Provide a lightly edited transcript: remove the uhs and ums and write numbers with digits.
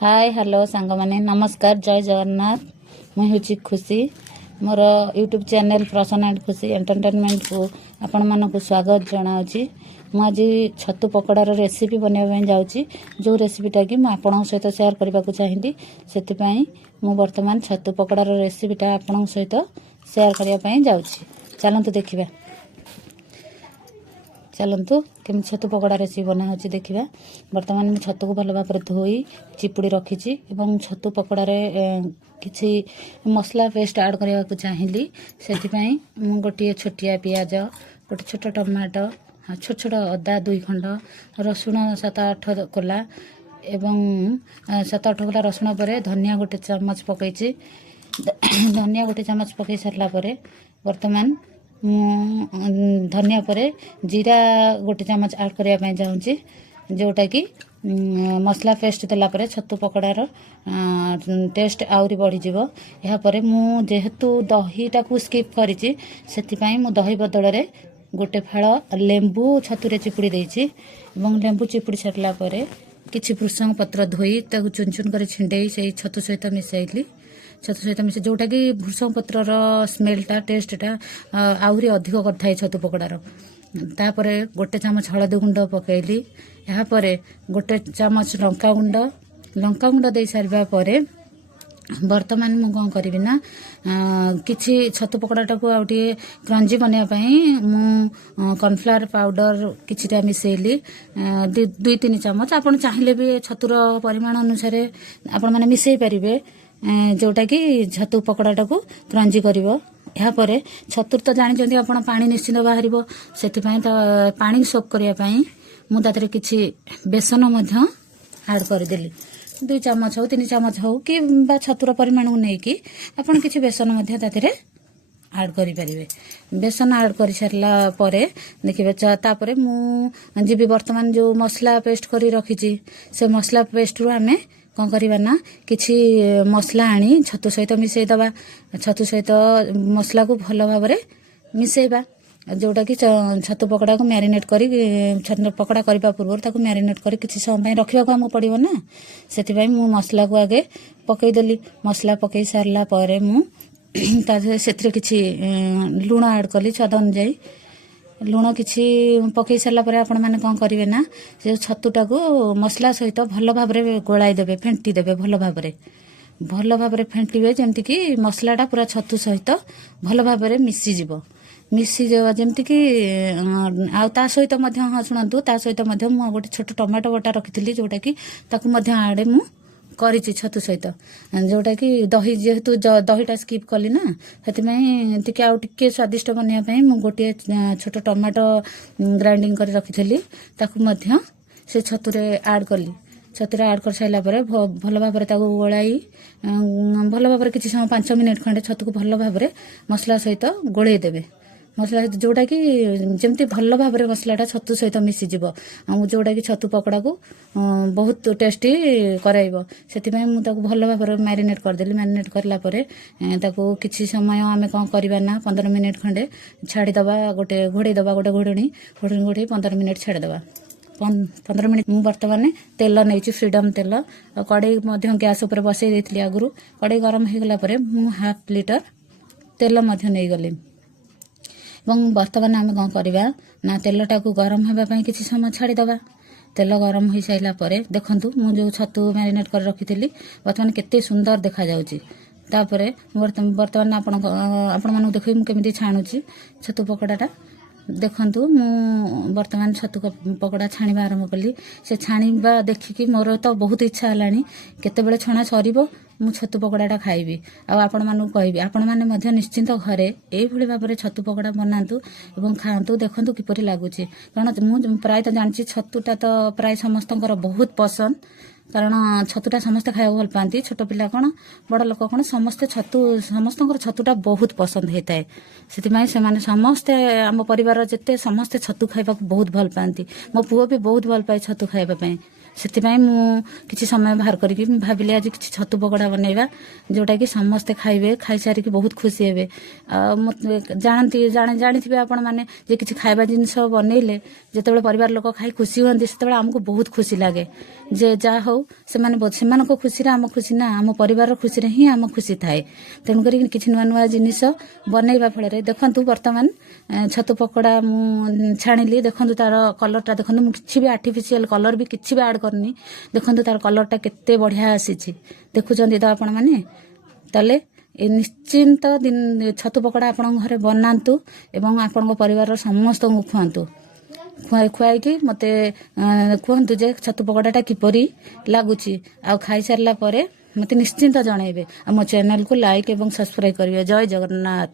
Hi hello सांग माने नमस्कार जय जगन्नाथ। मुझे खुशी मोर यूट्यूब चैनल प्रसन्न एंड खुशी एंटरटेनमेंट को आपण मानक स्वागत जनाऊँगी। मुझे छतु पकड़ार रेसिपी बनवाई जाऊँगी जो रेसिपीटा कि मुझे सहित सेयार करने को चाहिए से बर्तमान छतु पकड़ार रेसिपीटा आपण सहित सेयार करने जाऊँगी। चलतु देखा चलतु केमी छतु पकड़ा रेसिपी बना हो देखा। बर्तमान मैं छतु को भल भाव धोई चिपुड़ी रखी छतु पकड़े किसी मसला पेस्ट ऐड करने को चाहिए से गोटे छोटिया पियाज गोटे छोट टमाटो छोट छोट अदा 2 खंड रसुण 7-8 कोला एवं 7-8 कोला रसुण पर धनिया गोटे चामच पकई धनिया गोटे चामच पकई सारा बर्तमान धनिया पर जीरा गोटे चामच ऐड करने चाहूँगी जोटा कि मसला पेस्ट देलापर छतु पकड़ार टेस्ट आउरी बढ़ीज। यापर मुझेतु दहीटा को स्किप करी मु दही बदल गोटे फाड़ लेंबू छतुरे चिपुड़ी देछि लेंबू चिपुड़ी सारा किछि भृषंग पत्र धोई ताकू चुन चुन कर छिंडे से छतु सहित मिसाइली छतु सहित मिसे जोटा कि भृषंग पत्र स्मेलटा टेस्टा आहरी अधिक करथाय छतु पकड़ार। तापर गोटे चामच हलदी गुंड पकईली यापर गोटे चामच लंका गुंड दे सारा पर बर्तमान मु कौन करी ना किछि छतु पकड़ाटा को आउ टे क्रंजी बनवाई मु कॉर्नफ्लावर पाउडर किछिटा मिसेली 2-3 चामच आपण चाहिए भी छतुर परिमाण अनुसार आपण माने मिसई पारिबे जोटा कि छतु पकड़ाटा को क्रंजी करिवो। यापर छतुर तो जानी आप पानी निश्चित बाहर से पानी सोक करने मुझे किसी बेसन ऐड करदेली 2 चामच हो 3 चामच हो कि छतुर परिमाण को लेकिन आपड़ किसी बेसन ऐड करें। बेसन ऐड कर सारा पर देखिए तापर मुझे बर्तमान जो मसला पेस्ट कर रखी से मसला पेस्ट रू आमे कौन करवा ना किछि मसला आनी छतु सहित मिसईदबा छतु सहित मसला को भल भाव मिसईबा जोटा कि छतु पकड़ा को मैरिनेट करी छतु पकड़ा करने पूर्व मैरिनेट कर किसी समय रखा आमको पड़ो ना से मु मसला को आगे पकईदेली मसला पकई सारा पर मुझे किसी लुण ऐड कली स्वाद अनुजाई लुण किछि पकई सारा पर आपण माने कौन करेंगे ना से छतुटा को मसला सहित भल भाव गोलाई देवे फेंटी देवे भल भाव फेंटे जमती कि मसलाटा पूरा छतु सहित भल भाव मिसीजा जमती कि आ सहित हाँ शुणु ता सहित गोटे छोट टमाटो बटा रखी जोटा कि आड़े मु करी छतु सहित जोटा कि दही जेहेतु दहीटा स्किप कली ना से आउ टे स्वादिष्ट बनवाई मु गोटे छोट टमाटो ग्राइंडिंग कर रखी से छतुरे ऐड कली छतुरे ऐड कर सारा भल भाव गोलाई भल भाव किसी समय 5 मिनिट खंडे छतु को भल भाव मसला सहित गोले देवे मसला जोटा कि जमती भल भाव मसलाटा छतु सहित मिसीज जोटा कि छतु पकड़ा को बहुत टेस्टी कराइब से भल भाव मैरिनेट करदेली मैरिनेट करापर किसी समय आम कौन करवा ना 15 मिनिट खंडे छाड़ीदबा गोटे घोड़ईदबा गोटे घोड़णी घोड़े 15 मिनिट छाड़ीदबा 15 मिनिट मु बर्तमान तेल नहीं फ्रीडम तेल कड़े गैस उपर बसई देती आगु कड़े गरम हो गला हाफ लिटर तेल नहीं गली बर्तमान आम कौन करवा ना तेलटा को गरम होगापी किसी समय छाड़ीदबा तेल गरम हो सारा पर देखु मुझे छतु मैरिनेट कर रखी बर्तमान केते सुंदर देखा जाउची। तापर बर्तमान आपण मानू देख मुझे छाणुची छतु पकड़ाटा देखु मु बर्तमान छतु पकड़ा छाणीबा आरंभ कली से छाणीबा देखिकी मोर तो बहुत इच्छा है केतेबेले छणा सरीबो मु छतु पकड़ाटा खाइबी आपण मानू कहबी आपण माने मध्य निश्चिंत घरे एभली भाबरे छतु पकड़ा बनातु एवं खातु देखंतु किपरि लागुची कारण मु प्राय तो जानछि छतुटा तो प्राय समस्तंकर बहुत पसंद कारण छतुटा समस्ते खाया भल पाती छोट पिला कौन बड़ लोक कौन समस्ते समस्त छतुटा बहुत पसंद होता है से समस्ते आम परिवार जिते समस्ते छतु खाइबा बहुत भल पाती मो पुओ भी बहुत भल पाए छतु खाइबा ସେଥିପାଇଁ ମୁଁ କିଛି ସମୟ ବାହାର କରିକି ମୁଁ ଭାବିଲି ଆଜି କିଛି ଛତୁ ପକୋଡ଼ା ବନେଇବା, ଯୋଉଟାକି ସମସ୍ତେ ଖାଇବେ, ଖାଇସାରିକି ବହୁତ ଖୁସି ହେବେ। ଆଉ ଜାଣିଥିବେ ଆପଣମାନେ ଯେ କିଛି ଖାଇବା ଜିନିଷ ବନେଇଲେ ଯେତେବେଳେ ପରିବାର ଲୋକ ଖାଇ ଖୁସି ହୁଅନ୍ତି ସେତେବେଳେ ଆମକୁ ବହୁତ ଖୁସି ଲାଗେ। ଯେ ଯାହା ହଉ ସେମାନଙ୍କ ଖୁସିରେ ଆମ ଖୁସି ନା, ଆମ ପରିବାରର ଖୁସିରେ ହିଁ ଆମ ଖୁସି ଥାଏ। ତେଣୁକରି କିଛି ନୂଆ ନୂଆ ଜିନିଷ ବନେଇବା ଫଳରେ ଦେଖନ୍ତୁ ବର୍ତ୍ତମାନ ଛତୁ ପକୋଡ଼ା ମୁଁ ଛାଣିଲି, ଦେଖନ୍ତୁ ତାର କଲରଟା ଦେଖନ୍ତୁ, ମୁଁ କିଛି ବି ଆର୍ଟିଫିସିଆଲ କଲର ବି କିଛି ବି ଆଡ୍ କରିନି। ଦେଖନ୍ତୁ ତାର କଲରଟା କେତେ ବଢିଆ ଆସିଛି, ଦେଖୁଛନ୍ତି ତ ଆପଣମାନେ। ତାହେଲେ ନିଶ୍ଚିନ୍ତ ଛତୁ ପକୋଡ଼ା ଆପଣଙ୍କ ଘରେ ବନାନ୍ତୁ ଏବଂ ଆପଣଙ୍କ ପରିବାରର ସମସ୍ତଙ୍କୁ ଖୁଆନ୍ତୁ। ଖୁଆଇକି ମୋତେ କୁହନ୍ତୁ ଯେ ଛତୁ ପକୋଡ଼ାଟା କିପରି ଲାଗୁଛି। ଆଉ ଖାଇସାରିଲା ପରେ ମୋତେ ନିଶ୍ଚିନ୍ତ ଜଣାଇବେ। ଆଉ ମୋ ଚ୍ୟାନେଲକୁ ଲାଇକ୍ ଏବଂ ସବସ୍କ୍ରାଇବ୍ କରିବେ। ଜୟ ଜଗନ୍ନାଥ।